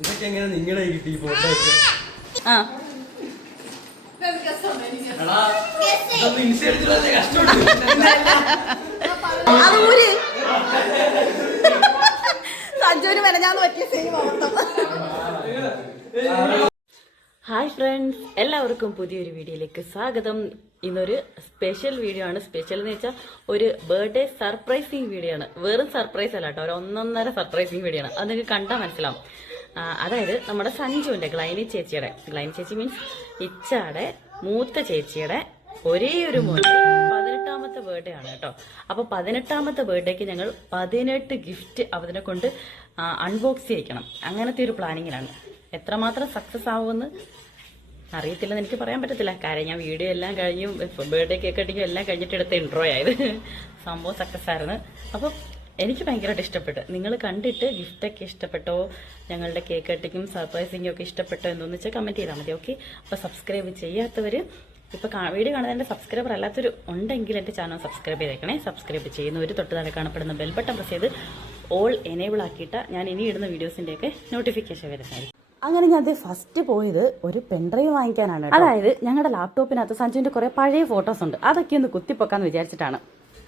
ഇതൊക്കെ എങ്ങനെ നിങ്ങളെ കിട്ടി ഈ ഫോട്ടോ ആ. സഞ്ജുവിന് മെനഞ്ഞാന്ന് പറ്റിയ സെയിം മൊത്തം. ഹായ് ഫ്രണ്ട്സ് എല്ലാവർക്കും പുതിയൊരു വീഡിയോയിലേക്ക് സ്വാഗതം. ഇന്നൊരു സ്പെഷ്യൽ വീഡിയോ ആണ്. സ്പെഷ്യൽ എന്ന് വെച്ചാൽ ഒരു ബർത്ത്ഡേ സർപ്രൈസിങ് വീഡിയോ ആണ്. വെറും സർപ്രൈസ് അല്ല കേട്ടോ ഒരു ഒന്നൊന്നര സർപ്രൈസിങ് വീഡിയോ ആണ്. അത് നിങ്ങൾക്ക് കണ്ടാൽ മനസ്സിലാവും. അതായത് നമ്മുടെ സഞ്ജുവിന്റെ ഗ്ലൈനി ചേച്ചിയുടെ. ഗ്ലൈനി ചേച്ചി മീൻസ് ഇച്ചാടെ മൂത്ത ചേച്ചിയുടെ ഒരേ ഒരു മോൻ. പതിനെട്ടാമത്തെ ബർത്ത്ഡേ ആണ് കേട്ടോ. അപ്പൊ പതിനെട്ടാമത്തെ ബർത്ത്ഡേക്ക് ഞങ്ങൾ പതിനെട്ട് ഗിഫ്റ്റ് അതിനെ കൊണ്ട് അൺബോക്സ് ചെയ്യിക്കണം. അങ്ങനത്തെ ഒരു പ്ലാനിങ്ങിലാണ് എത്രമാത്രം സക്സസ് ആവുമെന്ന് അറിയത്തില്ലെന്ന് എനിക്ക് പറയാൻ പറ്റത്തില്ല. കാര്യം ഞാൻ വീഡിയോ എല്ലാം കഴിഞ്ഞു ബർത്ത്ഡേ കേക്ക് അടിക്കും എല്ലാം കഴിഞ്ഞിട്ട് എടുത്ത ഇൻട്രോ ആയത്. സംഭവം സക്സസ് ആയിരുന്നു. അപ്പം എനിക്ക് ഭയങ്കരമായിട്ട് ഇഷ്ടപ്പെട്ടു. നിങ്ങൾ കണ്ടിട്ട് ഗിഫ്റ്റൊക്കെ ഇഷ്ടപ്പെട്ടോ? ഞങ്ങളുടെ കേക്ക് കട്ടിങ്ങും സർപ്രൈസിങ്ങും ഒക്കെ ഇഷ്ടപ്പെട്ടോ എന്തോന്ന് വെച്ചാൽ കമന്റ് ചെയ്താൽ മതി ഓക്കെ അപ്പോൾ സബ്സ്ക്രൈബ് ചെയ്യാത്തവർ ഇപ്പൊ കാ- വീഡിയോ എന്റെ സബ്സ്ക്രൈബർ അല്ലാത്തൊരു ഉണ്ടെങ്കിൽ എന്റെ ചാനൽ സബ്സ്ക്രൈബ് ചെയ്തേക്കണേ. സബ്സ്ക്രൈബ് ചെയ്യുന്ന തൊട്ട് താഴെ കാണപ്പെടുന്ന ബെൽ ബട്ടൺ പ്രസ് ചെയ്ത് ഓൾ എനേബിൾ ആക്കിയിട്ട് ഞാൻ ഇനി ഇടുന്ന വീഡിയോസിന്റെയൊക്കെ നോട്ടിഫിക്കേഷൻ വരുന്നതായിരിക്കും. അങ്ങനെ ഞാൻ ഫസ്റ്റ് പോയത് ഒരു പെൻഡ്രൈവ് വാങ്ങിക്കാനാണ് അതായത് ഞങ്ങളുടെ ലാപ്ടോപ്പിനകത്ത് സഞ്ജുവിന്റെ കുറെ പഴയ ഫോട്ടോസ് ഉണ്ട്. അതൊക്കെ ഒന്ന് കുത്തിപ്പൊക്കാന്ന് വിചാരിച്ചിട്ടാണ്.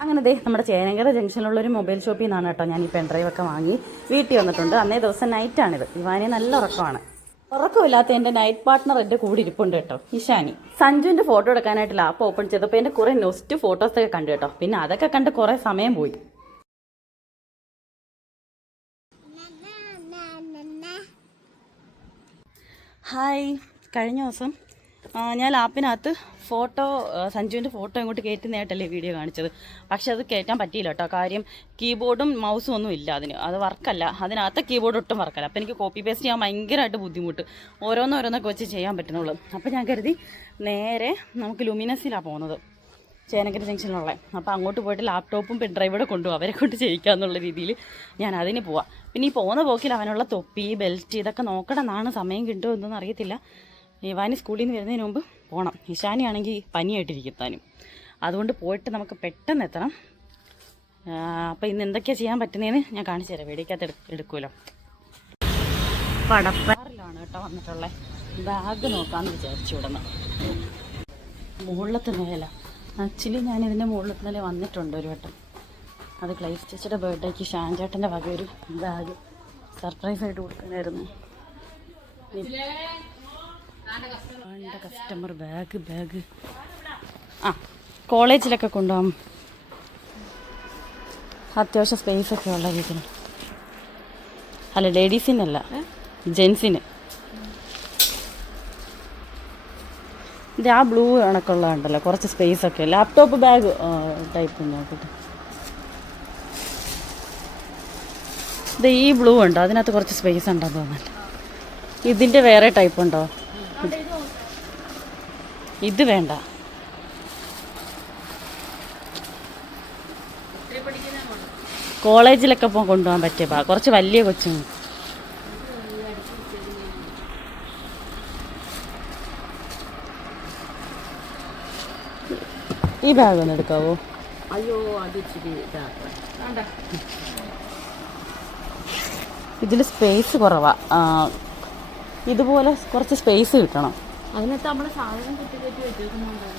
അങ്ങനെ ദേ നമ്മുടെ ചേനങ്കര ജംഗ്ഷനിലുള്ള ഒരു മൊബൈൽ ഷോപ്പിൽ നിന്നാണ് കേട്ടോ ഞാൻ ഈ പെൻഡ്രൈവ് ഒക്കെ വാങ്ങി വീട്ടിൽ വന്നിട്ടുണ്ട്. അന്നേ ദിവസം നൈറ്റ് നൈറ്റാണിത് ഇവാനെ നല്ല ഉറക്കമാണ്. ഉറക്കമില്ലാത്ത എന്റെ നൈറ്റ് പാർട്ട്ണർ എന്റെ കൂടെ ഇരിപ്പുണ്ട് കേട്ടോ ഇഷാനി. സഞ്ജുവിന്റെ ഫോട്ടോ എടുക്കാനായിട്ട് ലാപ്പ് ഓപ്പൺ ചെയ്തപ്പോൾ എന്റെ കുറെ നൊസ്റ്റ് ഫോട്ടോസ് ഒക്കെ കണ്ടു കേട്ടോ. പിന്നെ അതൊക്കെ കണ്ട് കുറെ സമയം പോയി. ഹായ്. കഴിഞ്ഞ ദിവസം ഞാൻ ലാപ്പിനകത്ത് ഫോട്ടോ സഞ്ജുവിന്റെ ഫോട്ടോ ഇങ്ങോട്ട് കയറ്റുന്നതായിട്ടല്ലേ വീഡിയോ കാണിച്ചത്. പക്ഷെ അത് കയറ്റാൻ പറ്റിയില്ല കേട്ടോ. കാര്യം കീബോർഡും മൗസും ഒന്നും ഇല്ല അതിന്. അത് വർക്കല്ല. അതിനകത്ത് കീബോർഡ് ഒട്ടും വർക്കല്ല. അപ്പോൾ എനിക്ക് കോപ്പി പേസ്റ്റ് ചെയ്യാൻ ഭയങ്കരമായിട്ട് ബുദ്ധിമുട്ട്. ഓരോന്നോരോന്നൊക്കെ വെച്ച് ചെയ്യാൻ പറ്റുന്നുള്ളൂ. അപ്പോൾ ഞാൻ കരുതി നേരെ നമുക്ക് ലുമിനസിലാണ് പോകുന്നത്. ചേനക്കര ജംഗ്ഷനിലുള്ള. അപ്പോൾ അങ്ങോട്ട് പോയിട്ട് ലാപ്ടോപ്പും പെൻഡ്രൈവൂടെ കൊണ്ടുപോകും അവരെ കൊണ്ട് ചെയ്യിക്കാന്നുള്ള രീതിയിൽ ഞാൻ അതിന് പോവാം. പിന്നെ ഈ പോകുന്ന പോക്കിൽ അവനുള്ള തൊപ്പി ബെൽറ്റ് ഇതൊക്കെ നോക്കണം എന്നാണ് സമയം കിട്ടുമോ എന്നൊന്നും അറിയത്തില്ല. ഇവാനി സ്കൂളിൽ നിന്ന് വരുന്നതിന് മുമ്പ് പോകണം ഇഷാനിയാണെങ്കിൽ പനിയായിട്ടിരിക്കുത്താനും അതുകൊണ്ട് പോയിട്ട് നമുക്ക് പെട്ടെന്ന് എത്തണം. അപ്പോൾ ഇന്ന് എന്തൊക്കെയാണ് ചെയ്യാൻ പറ്റുന്നതെന്ന് ഞാൻ കാണിച്ചു തരാം. വീടിക്കകത്ത് എടു എടുക്കുമല്ലോ. പടപ്പാറിലാണ് കേട്ടോ വന്നിട്ടുള്ളത് ബാഗ് നോക്കാമെന്ന് വിചാരിച്ചു ഇവിടുന്ന്. മുകളിലത്തെ നില ആക്ച്വലി ഞാൻ ഇതിന്റെ മുകളിൽ ഇന്നലെ വന്നിട്ടുണ്ട് ഒരു വട്ടം. അത് ക്ലൈസ് ചേച്ചിയുടെ ബർത്ത്ഡേക്ക് ഷാൻചേട്ടന്റെ വക ഒരു ബാഗ് സർപ്രൈസ് ആയിട്ട് കൊടുക്കാനായിരുന്നു കസ്റ്റമർ ബാഗ് ബാഗ് ആ കോളേജിലൊക്കെ കൊണ്ടുപോകാം. അത്യാവശ്യം സ്പേസ് ഒക്കെ ഉള്ള രീതിയിൽ അല്ല ലേഡീസിനല്ല ജെൻസിന് ഇത് ആ ബ്ലൂ കണക്കുള്ളതുണ്ടല്ലോ കുറച്ച് സ്പേസ് ഒക്കെ. ലാപ്ടോപ്പ് ബാഗ് ടൈപ്പ് നോക്കട്ടെ. ഇത് ഈ ബ്ലൂ ഉണ്ടോ? അതിനകത്ത് കുറച്ച് സ്പേസ് ഉണ്ടോ തോന്നുന്നു ഇതിന്റെ വേറെ ടൈപ്പ് ഉണ്ടോ? ഇത് വേണ്ട. കോളേജിലൊക്കെ പോകാൻ കൊണ്ടുപോകാൻ പറ്റിയ ബാ കുറച്ച് വലിയ കൊച്ചുങ്ങൾ ഈ ബാഗ് ഒന്ന് എടുക്കാവോ? അയ്യോ അത് ഇച്ചിരി ഇതിൽ സ്പേസ് കുറവാ. ആ, ഇതുപോലെ കുറച്ച് സ്പേസ് കിട്ടണം. അതിനകത്ത് നമ്മുടെ സാധനം കുത്തി കയറ്റി വെച്ചേക്കുന്നുണ്ടോ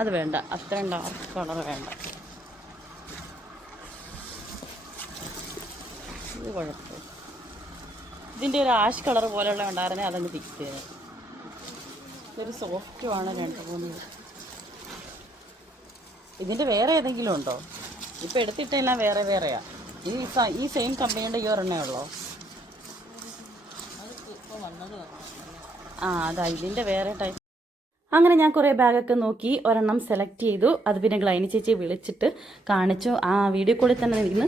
അത് വേണ്ട. അത്രയും ഡാർക്ക് കളർ വേണ്ട. ഇത് കുഴപ്പമില്ല. ഇതിന്റെ ഒരു ആഷ് കളർ പോലെയുള്ള ഉണ്ടായിരുന്നേ അതങ്ങ് ഫിക്സ് ചെയ്തത് ഇതൊരു സോഫ്റ്റുമാണ് രണ്ട് മൂന്ന്. ഇതിന്റെ വേറെ ഏതെങ്കിലും ഉണ്ടോ? ഇപ്പം എടുത്തിട്ടെല്ലാം വേറെ വേറെയാണ് ഈ ഈ സെയിം കമ്പനിയുടെ ഈ ഒരെണ്ണേ ഉള്ളോ? ആ അതാ ഇതിന്റെ വേറെ ടൈപ്പ് അങ്ങനെ ഞാൻ കുറേ ബാഗൊക്കെ നോക്കി ഒരെണ്ണം സെലക്ട് ചെയ്തു. അത് പിന്നെ ഗ്ലൈനി ചേച്ചി വിളിച്ചിട്ട് കാണിച്ചു. ആ വീഡിയോ കോളിൽ തന്നെ നിന്ന്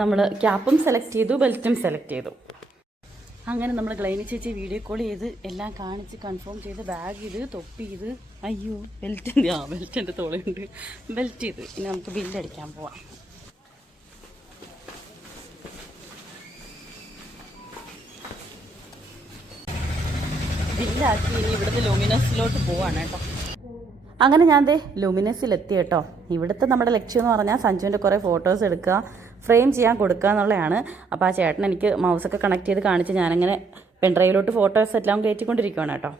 നമ്മൾ ക്യാപ്പും സെലക്ട് ചെയ്തു ബെൽറ്റും സെലക്ട് ചെയ്തു. അങ്ങനെ നമ്മൾ ഗ്ലൈനി ചേച്ചി വീഡിയോ കോൾ ചെയ്ത് എല്ലാം കാണിച്ച് കൺഫേം ചെയ്ത് ബാഗ് ഇത് തൊപ്പി ഇത് അയ്യോ ബെൽറ്റ് ആ ബെൽറ്റ് എന്റെ തോളുണ്ട് ബെൽറ്റ് ചെയ്ത്. ഇനി നമുക്ക് ബില്ലടിക്കാൻ പോവാം. പോവാണ് അങ്ങനെ ഞാൻ ദേ ലുമിനസിൽ എത്തി കേട്ടോ ഇവിടുത്തെ നമ്മുടെ ലക്ഷ്യം എന്ന് പറഞ്ഞാൽ സഞ്ജുവിന്റെ കുറേ ഫോട്ടോസ് എടുക്കുക ഫ്രെയിം ചെയ്യാൻ കൊടുക്കുക എന്നുള്ളതാണ്. അപ്പോൾ ആ ചേട്ടൻ എനിക്ക് മൗസൊക്കെ കണക്ട് ചെയ്ത് കാണിച്ച് ഞാനങ്ങനെ പെൻഡ്രൈവിലോട്ട് ഫോട്ടോസ് എല്ലാം കയറ്റിക്കൊണ്ടിരിക്കുകയാണ് കേട്ടോ.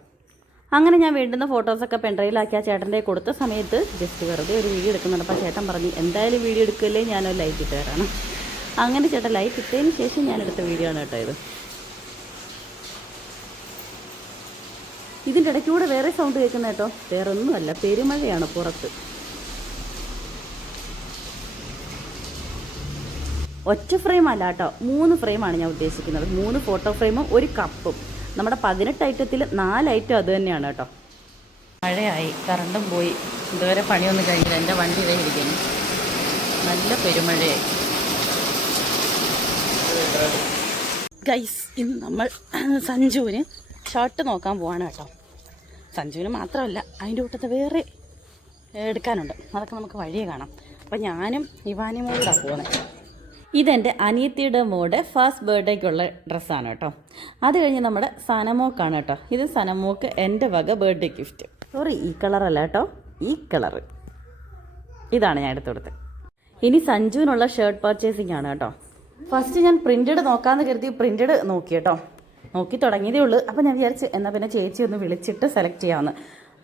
അങ്ങനെ ഞാൻ വേണ്ടുന്ന ഫോട്ടോസൊക്കെ പെൻഡ്രൈവിലാക്കി ആ ചേട്ടന്റെ കൊടുത്ത സമയത്ത് ജസ്റ്റ് വെറുതെ ഒരു വീഡിയോ എടുക്കുന്നുണ്ട്. അപ്പോൾ ചേട്ടൻ പറഞ്ഞു എന്തായാലും വീഡിയോ എടുക്കില്ലേ? ഞാനൊരു ലൈറ്റ് ഇട്ട് തരാണ് അങ്ങനെ ചേട്ടൻ ലൈറ്റ് ഇട്ടതിന് ശേഷം ഞാൻ വീഡിയോ ആണ് കേട്ടോ ഇത്. ഇതിന്റെ ഇടയ്ക്കൂടെ വേറെ സൗണ്ട് കേൾക്കുന്ന കേട്ടോ. വേറെ ഒന്നുമല്ല പെരുമഴയാണ് പുറത്ത്. ഒറ്റ ഫ്രെയിം അല്ല കേട്ടോ മൂന്ന് ഫ്രെയിമാണ് ഞാൻ ഉദ്ദേശിക്കുന്നത്. മൂന്ന് ഫോട്ടോ ഫ്രെയിമും ഒരു കപ്പും നമ്മുടെ പതിനെട്ട് ഐറ്റത്തിൽ നാല് ഐറ്റം അത് തന്നെയാണ് കേട്ടോ. മഴയായി കറണ്ടും പോയി. ഇതുവരെ പണിയൊന്നും കഴിഞ്ഞില്ല എന്റെ വണ്ടി ഇതേ ഇരിക്കുന്നു. നല്ല പെരുമഴയായി. ഗൈസ് ഇന്ന് നമ്മൾ സഞ്ജുവിന് ഷർട്ട് നോക്കാൻ പോവാണ് കേട്ടോ. സഞ്ജുവിന് മാത്രമല്ല അതിന്റെ കൂട്ടത്ത് വേറെ എടുക്കാനുണ്ട്. അതൊക്കെ നമുക്ക് വഴിയെ കാണാം. അപ്പം ഞാനും ഇവാനും കൂടെ പോകുന്നത് ഇതെന്റെ അനിയത്തിയുടെ മോടെ ഫസ്റ്റ് ബർത്ത്ഡേക്കുള്ള ഡ്രസ്സാണ് കേട്ടോ. അത് കഴിഞ്ഞ് നമ്മുടെ സനമോക്കാണ് കേട്ടോ. ഇത് സനമോക്ക് എന്റെ വക ബർത്ത്ഡേ ഗിഫ്റ്റ്. സോറി ഈ കളറല്ല കേട്ടോ. ഈ കളറ് ഇതാണ് ഞാൻ എടുത്തു കൊടുത്തത്. ഇനി സഞ്ജുവിനുള്ള ഷർട്ട് പർച്ചേസിംഗ് ആണ് കേട്ടോ. ഫസ്റ്റ് ഞാൻ പ്രിന്റഡ് നോക്കാമെന്ന് കരുതി പ്രിന്റഡ് നോക്കി കേട്ടോ. നോക്കി തുടങ്ങിയതേ ഉള്ളൂ. അപ്പോൾ ഞാൻ വിചാരിച്ച് എന്നാൽ പിന്നെ ചേച്ചി ഒന്ന് വിളിച്ചിട്ട് സെലക്ട് ചെയ്യാമെന്ന്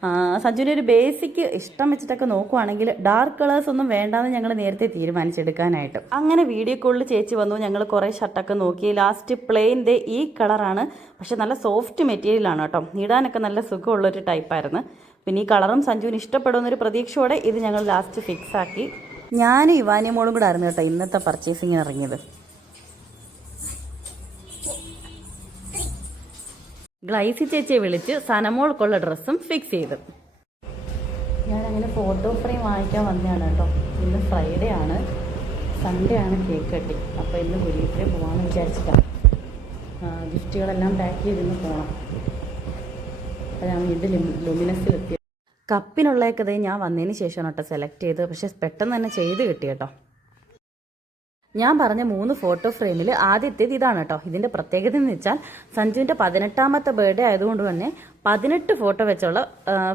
ആ, സഞ്ജുവിന് ഒരു ബേസിക് ഇഷ്ടം വെച്ചിട്ടൊക്കെ നോക്കുവാണെങ്കിൽ ഡാർക്ക് കളേഴ്സ് ഒന്നും വേണ്ടാന്ന് ഞങ്ങൾ നേരത്തെ തീരുമാനിച്ചെടുക്കാനായിട്ട്. അങ്ങനെ വീഡിയോ കോളിൽ ചേച്ചി വന്നു. ഞങ്ങൾ കുറേ ഷർട്ടൊക്കെ നോക്കി. ലാസ്റ്റ് പ്ലെയിന്റെ ഈ കളറാണ് പക്ഷെ നല്ല സോഫ്റ്റ് മെറ്റീരിയലാണ് കേട്ടോ. ഇടാനൊക്കെ നല്ല സുഖമുള്ളൊരു ടൈപ്പായിരുന്നു പിന്നെ ഈ കളറും സഞ്ജുവിന് ഇഷ്ടപ്പെടുമെന്നൊരു പ്രതീക്ഷയോടെ ഇത് ഞങ്ങൾ ലാസ്റ്റ് ഫിക്സ് ആക്കി. ഞാനും ഇവാനിയമോളും കൂടെ ആയിരുന്നു കേട്ടോ ഇന്നത്തെ പർച്ചേസിങ്ങിന് ഇറങ്ങിയത്. ഗ്ലൈസി ചേച്ചിയെ വിളിച്ച് സനമോൾക്കുള്ള ഡ്രസ്സും ഫിക്സ് ചെയ്തു. അങ്ങനെ ഫോട്ടോ ഫ്രെയിം വാങ്ങിക്കാൻ വന്നതാണ് കേട്ടോ. ഇന്ന് ഫ്രൈഡേ ആണ്. സൺഡേ ആണ് കേക്ക് കട്ടി. അപ്പോൾ ഇന്ന് കുരിയത്തിലെ പോകാമെന്ന് വിചാരിച്ചിട്ടാണ് ഗിഫ്റ്റുകളെല്ലാം പാക്ക് ചെയ്തിന്ന് പോകണം ലുമിനസിലെത്തി കപ്പിനുള്ളതൊക്കെ ഞാൻ വന്നതിന് ശേഷമാണ് കേട്ടോ സെലക്ട് ചെയ്ത് പക്ഷേ പെട്ടെന്ന് തന്നെ ചെയ്ത് കിട്ടി കേട്ടോ. ഞാൻ പറഞ്ഞ മൂന്ന് ഫോട്ടോ ഫ്രെയിമിൽ ആദ്യത്തേത് ഇതാണ് കേട്ടോ ഇതിന്റെ പ്രത്യേകത എന്ന് വെച്ചാൽ സഞ്ജുവിന്റെ പതിനെട്ടാമത്തെ ബർത്ത്ഡേ ആയതുകൊണ്ട് തന്നെ പതിനെട്ട് ഫോട്ടോ വെച്ചുള്ള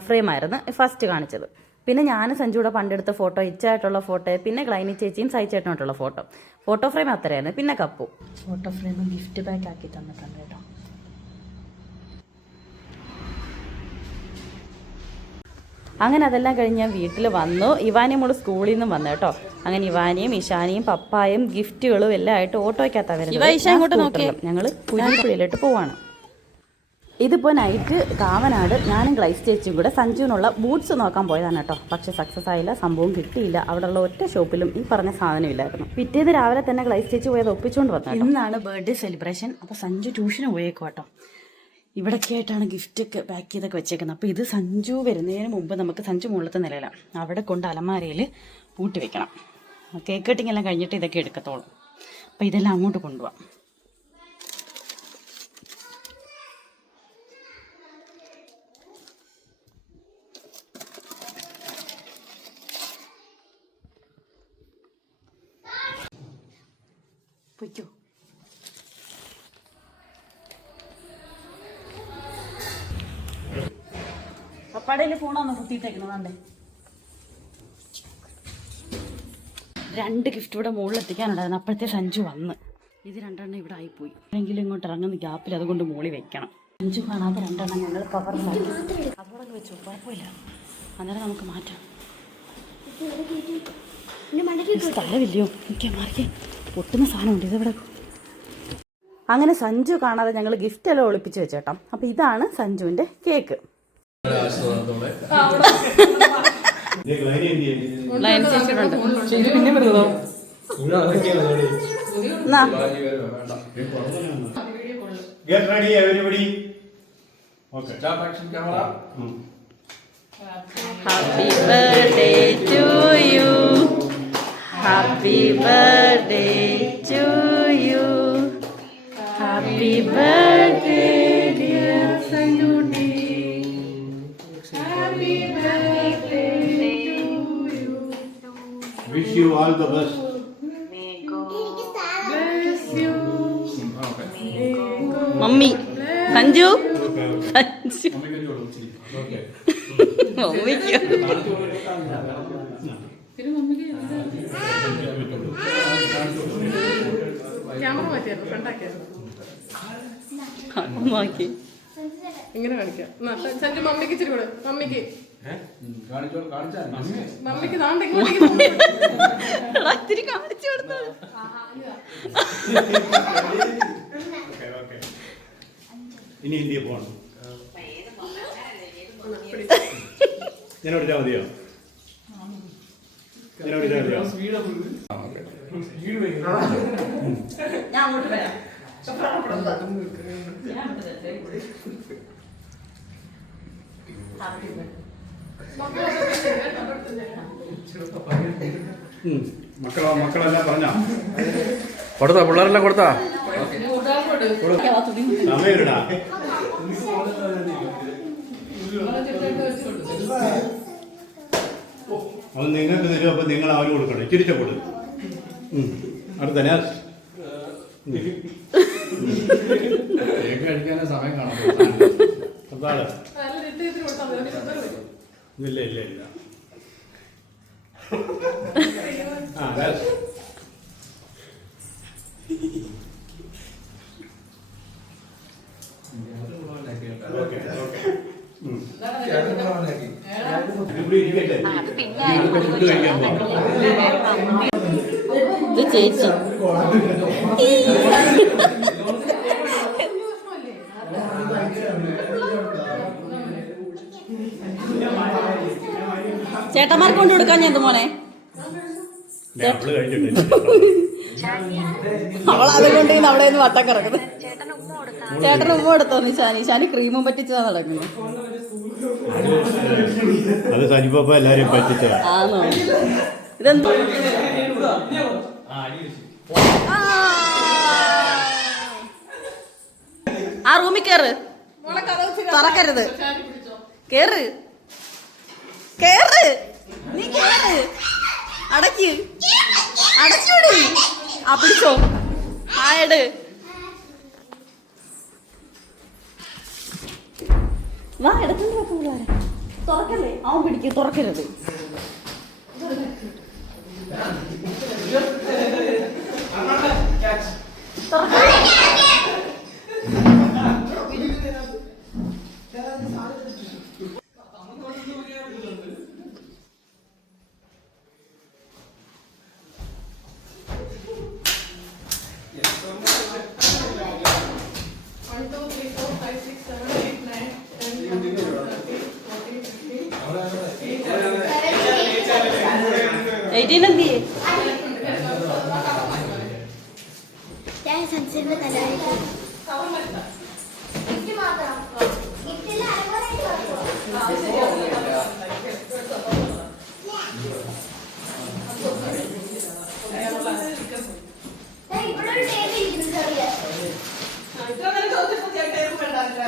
ഫ്രെയിമായിരുന്നു ഫസ്റ്റ് കാണിച്ചത്. പിന്നെ ഞാൻ സഞ്ജുവിടെ പണ്ടെടുത്ത ഫോട്ടോ ഇച്ചായിട്ടുള്ള ഫോട്ടോ പിന്നെ ക്ലൈനി ചേച്ചിയും സഹിച്ചേട്ടനായിട്ടുള്ള ഫോട്ടോ ഫോട്ടോ ഫ്രെയിം അത്രയായിരുന്നു പിന്നെ cup. Photo frame gift pack ആക്കി തന്നിട്ടുണ്ട് കേട്ടോ അങ്ങനെ അതെല്ലാം കഴിഞ്ഞ് ഞാൻ വീട്ടിൽ വന്നു. ഇവാനിയും മോൾ സ്കൂളിൽ നിന്നും വന്നു കേട്ടോ. അങ്ങനെ ഇവാനിയും ഇഷാനിയും പപ്പായും ഗിഫ്റ്റുകളും എല്ലാം ആയിട്ട് ഓട്ടോയ്ക്കകത്താണ് വരുന്നത്. ഞങ്ങൾ കുഞ്ഞിപ്പുഴയിലോട്ട് പോവാണ്. ഇതിപ്പോൾ നൈറ്റ് കാവനാട് ഞാനും ഗ്ലൈസ് ചേച്ചിയും കൂടെ സഞ്ജുവിനുള്ള ബൂട്ട്സ് നോക്കാൻ പോയതാണ് കേട്ടോ. പക്ഷേ സക്സസ് ആയില്ല സംഭവം കിട്ടിയില്ല. അവിടെയുള്ള ഒറ്റ ഷോപ്പിലും ഈ പറഞ്ഞ സാധനം ഇല്ലായിരുന്നു. പിറ്റേത് രാവിലെ തന്നെ ഗ്ലൈസ് ചേച്ചി പോയത് ഒപ്പിച്ചുകൊണ്ട് വന്നു ഇന്നാണ് ബർത്ത്ഡേ സെലിബ്രേഷൻ അപ്പോൾ സഞ്ജു ട്യൂഷന് പോയേക്കും കേട്ടോ. ഇവിടൊക്കെ ആയിട്ടാണ് ഗിഫ്റ്റ് ഒക്കെ പാക്ക് ചെയ്തൊക്കെ വെച്ചേക്കുന്നത്. അപ്പോൾ ഇത് സഞ്ജു വരുന്നതിന് മുമ്പ് നമുക്ക് സഞ്ജു മുകളിലത്തെ നിലയിലാണ്. അവിടെ കൊണ്ട് അലമാരയിൽ പൂട്ടി വെക്കണം. കേക്ക് കട്ടിങ് എല്ലാം കഴിഞ്ഞിട്ട് ഇതൊക്കെ എടുക്കത്തോളൂ. അപ്പോൾ ഇതെല്ലാം അങ്ങോട്ട് കൊണ്ടുപോകാം പൊയ്ക്കോ. പപ്പടയിൽ ഫോണാന്ന് കുത്തിയിട്ടേക്കുന്നതാണ്ടേ. രണ്ട് ഗിഫ്റ്റ് ഇവിടെ മുകളിൽ എത്തിക്കാനുണ്ടായിരുന്നു അപ്പോഴത്തെ സഞ്ജു വന്ന്. ഇത് രണ്ടെണ്ണം ഇവിടെ ആയിപ്പോയി. എങ്കിലും ഇങ്ങോട്ട് ഇറങ്ങുന്ന ഗ്യാപ്പിൽ അതുകൊണ്ട് മോളി വെക്കണം. സഞ്ജു കാണാതെ രണ്ടെണ്ണം ഞങ്ങൾ പവർ അതുകൂടെ വെച്ചു കുഴപ്പമില്ല. അന്നേരം നമുക്ക് മാറ്റാം. സ്ഥലമില്ലയോ? മാറിക്കേ. പൊട്ടുന്ന സാധനമുണ്ട്. ഇതെവിടെ അങ്ങനെ സഞ്ജു കാണാതെ ഞങ്ങൾ ഗിഫ്റ്റ് എല്ലാം ഒളിപ്പിച്ച് വെച്ചേട്ടാം. അപ്പോൾ ഇതാണ് സഞ്ജുവിന്റെ cake happy birthday to you happy birthday to you happy birthday you all the best. Mummy. Sanju. Sanju. മമ്മിക്ക്. ഇങ്ങനെ കാണിക്കാം. സഞ്ജു മമ്മിക്ക് ഇച്ചിരി കൂടെ. മമ്മിക്ക്. മമ്മിക്ക് ഇത്തിരി കാണിച്ചു കൊടുത്തത് ഇനി ഇന്ത്യ പോകണം ഞാൻ വിളിച്ചാൽ മതിയോ? ഞാൻ വിളിച്ചാൽ മതിയോ? ഞാൻ അങ്ങോട്ട് വരാം. മക്കളോ മക്കളെല്ലാം പറഞ്ഞാ? കൊടുത്താ പിള്ളേരെല്ലാം കൊടുത്താ. സമയമിടാ അത് നിങ്ങൾക്ക് തരും അപ്പൊ നിങ്ങൾ അവന് കൊടുക്കണം. ഇച്ചിരിച്ച കൊടു. അടുത്തന്നെ അടുത്ത നാസ് കഴിക്കാനേ സമയം കാണാം അതാണ്. ഇല്ല ഇല്ല ഇല്ല. ആ നാസ് ഓക്കെ ഓക്കെ ഉം. ഇവിടെ ഇരിക്കട്ടെ ഇതൊക്കെ ഫുഡ് കഴിക്കാൻ പോകാം ഇത് ചേച്ചി ചേട്ടന്മാർക്ക് കൊണ്ട് കൊടുക്കാൻ ഞാൻ മോനെ? അവൾ അതുകൊണ്ട് അവിടെ നിന്ന് വട്ടം കിടക്കുന്നത് ചേട്ടൻ ഉമ്മ കൊടുത്തോ. നിശാനി നിശാനി ക്രീമും പറ്റിച്ചതാ നടക്കുന്നു അത് സജിപ്പ എല്ലാരെയും പറ്റിച്ച ആണോ? ഇതെന്തോ? ആ. ആ റൂമിൽ കേറ്. തുറക്കരുത്. പിടിച്ചോ. കേറ്. കേറ്. നീ കേറ്. അടക്ക്. അടച്ചൂടി ആ പിടിച്ചോ. ആയട് വാ എടുക്കുന്നു തുറക്കല്ലേ? അവൻ പിടിക്കും തുറക്കരുത്. One, ഇരിക്കുന്നു ചെറിയ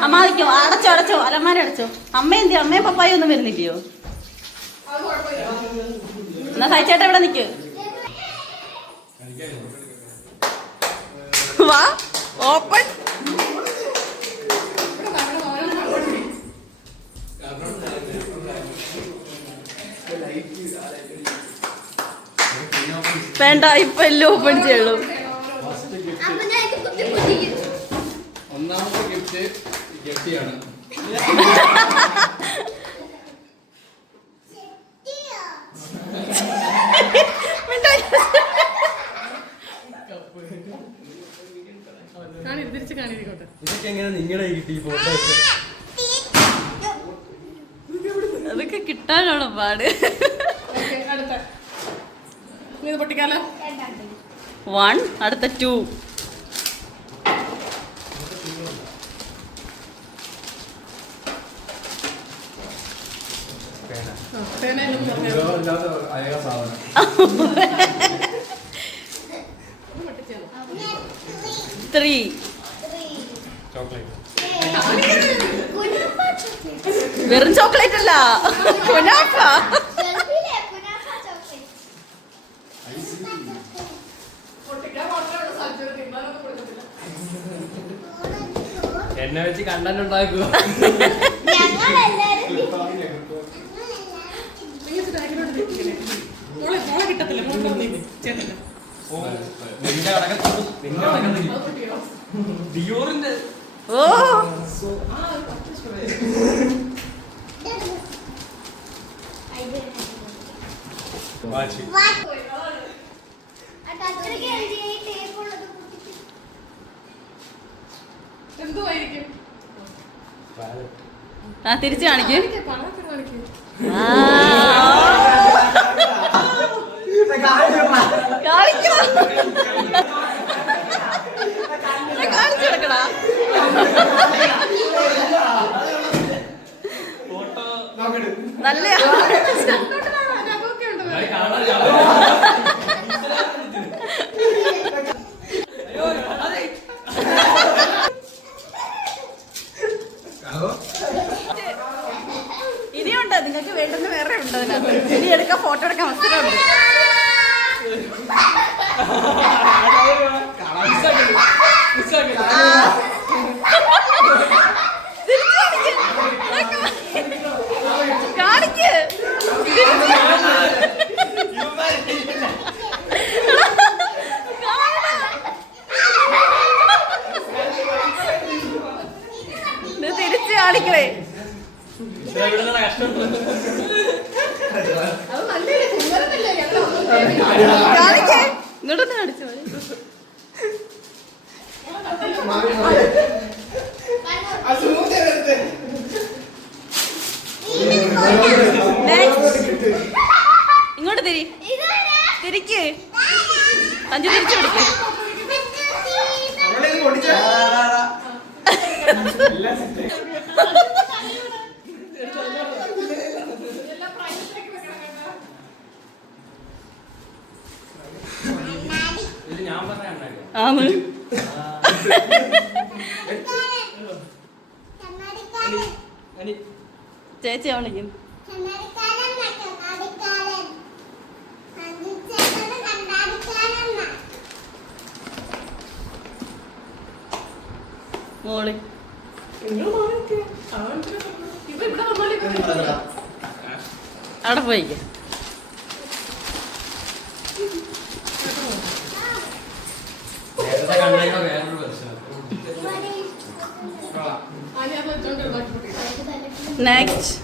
അമ്മ അടച്ചോ അടച്ചോ. അലമാര അടച്ചോ. അമ്മ എന്തിയോ? അമ്മയും പപ്പായും ഒന്നും വരുന്നില്ലയോ എന്നാ നിൽക്ക് വാ ഓപ്പൺ. വേണ്ട ഇപ്പൊ എല്ലാം ഓപ്പൺ ചെയ്യുള്ളു. ഒന്നാമത്തെ ഗിഫ്റ്റ് ഗപ്പിയാണ് കാണി തിരിച്ച് കാണിരിക്കോട്ടെ ഇതൊക്കെ എങ്ങനെ നിങ്ങളെ കിട്ടി ഈ ഫോട്ടോ ഒക്കെ അതൊക്കെ കിട്ടാനാണോ പാട് ഓക്കെ അടുത്ത നീ ഇത് പൊട്ടിക്കാലോ? വൺ അടുത്ത ടു ത്രീ വെറും ചോക്ലേറ്റ് അല്ല. കുനാഫ അത് ഉണ്ടാക്കുക ഡിയോറിന്റെ ഓ വാച്ച് എന്തുമായിരിക്കും ആ തിരിച്ചു കാണിക്കും. കാണിച്ചു കൊടുക്കടാ. നല്ല അങ്ങോട്ട് വാ, അതൊക്കെ ഉണ്ട് വേറെ. കാണാൻ ഇനിയുണ്ട് നിങ്ങൾക്ക് വേണ്ടുന്ന വേറെ ഉണ്ട് അതിനകത്ത് ഇനി എടുക്കാൻ ഫോട്ടോ എടുക്കാൻ അവസരമുണ്ട് കാണിക്ക് തിരിച്ച് കാണിക്കണേ. കാണിക്കേ. ഇങ്ങോട്ടൊന്ന് കാണിച്ചു? ഇങ്ങോട്ട് തിരി. തിരിക്ക്. അഞ്ചു തിരിച്ചു പിടിക്ക് എല്ലാം ആന്ന്. ചേച്ചി വിളിക്കും. മോളി നിങ്ങൾ മാറി നിൽക്ക്. അവൻ എന്തിനാ പറഞ്ഞത്? ഇവ ഇവിടെ നമ്മളിലേക്ക് വരുന്നത്. അവിടെ പോയിക്ക നേരത്തെ കണ്ടതിനോ വേറൊരു പ്രശ്നം ആനി അത് വെച്ചോണ്ട് ഉണ്ടാക്കി പൊട്ടിക്കാം. നെക്സ്റ്റ്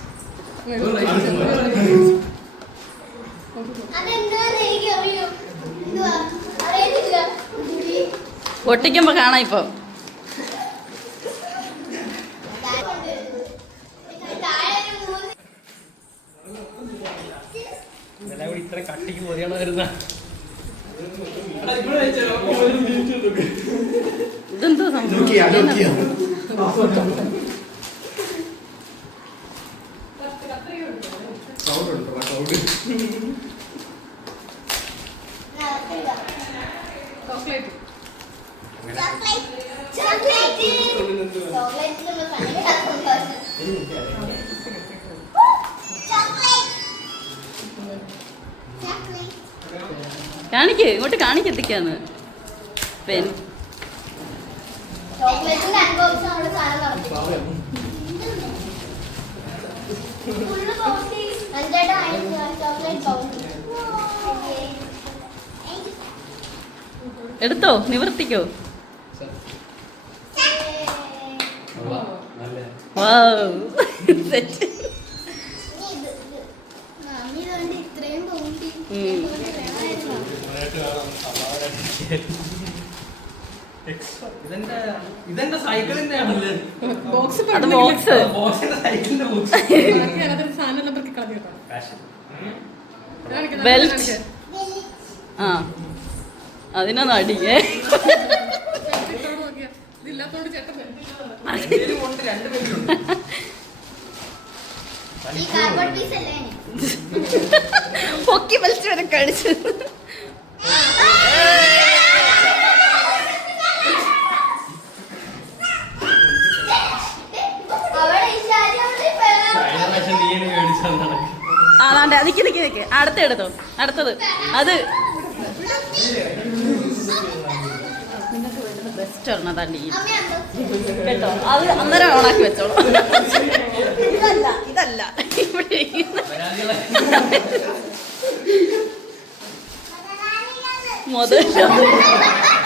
പൊട്ടിക്കുമ്പോ കാണാം ഇപ്പൊ താഴെ ഒരു മൂന്ന് എല്ലാം കൂടി ഇത്ര കട്ടിക്ക് വരുന്നത് ഇതെന്തോ സംഭവം? കാണിക്ക് ഇങ്ങോട്ട് കാണിക്കെത്തിക്കാന്ന് പെൻ. എടുത്തോ നിവർത്തിക്കോ. സെറ്റ് ഇത്രയും ഇതെന്റെ സൈക്കിളിന്റെ ആണല്ലേ ബോക്സ് ബോക്സ് സൈക്കിളിന്റെ സാധനം പെറുക്കി കളഞ്ഞു കേട്ടോ. കാണിക്ക്. ആ. അതിനാണ് അടിയേ പൊക്കി വലിച്ചു വരെ കഴിച്ചു വേണ്ട. നിക്ക് നിക്ക് നിക്ക്. അടുത്ത എടുത്തോ. അടുത്തത്. അത് ബെസ്റ്റ് ഒരെണ്ണം തന്നെ ഈ അമ്മ കേട്ടോ? അത് അന്നേരം ഓണാക്കി വെച്ചോളൂ. ഇതല്ല. ഇതല്ല. 我的でと。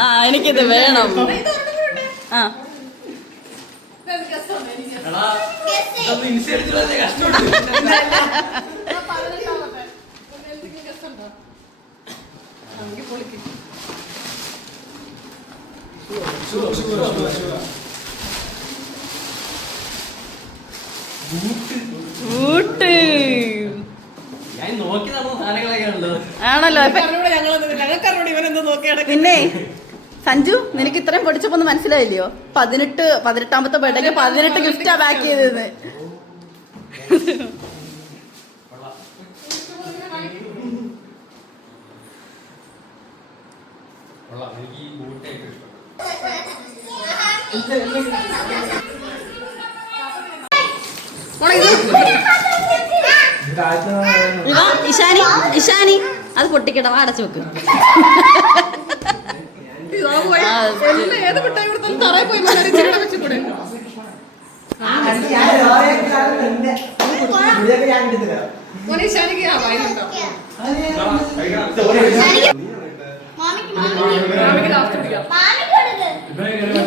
ആ എനിക്കിത് വേണം. ആ. ൂട്ട് ആണല്ലോ. പിന്നെ സഞ്ജു നിനക്ക് ഇത്രയും പഠിച്ചപ്പോ ഒന്ന് മനസ്സിലായില്ലയോ? പതിനെട്ട് പതിനെട്ടാമത്തെ ബർത്ത്ഡേക്ക് പതിനെട്ട് ഗിഫ്റ്റാ ബാക്ക് ചെയ്തത്. ഉണങ്ങി ഇതാ ഇഷാനി ഇഷാനി അത് പൊട്ടിക്കട അടച്ചു വെക്ക്. മാമിക്ക് മാമിക്ക് മാമിക്ക്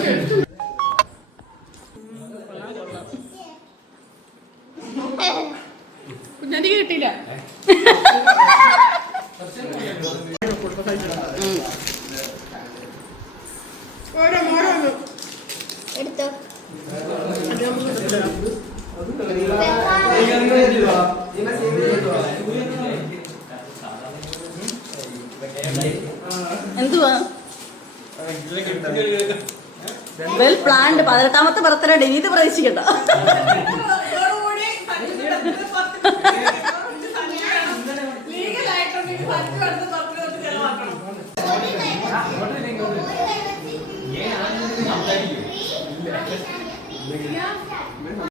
കിട്ടിയില്ല എടുത്തോ. എന്തുവാ? വെൽ പ്ലാൻഡ് പതിനെട്ടാമത്തെ ബർത്ത്ഡേ ഡേ ഇത് പ്രതീക്ഷിക്കട്ടോ. 皆さん。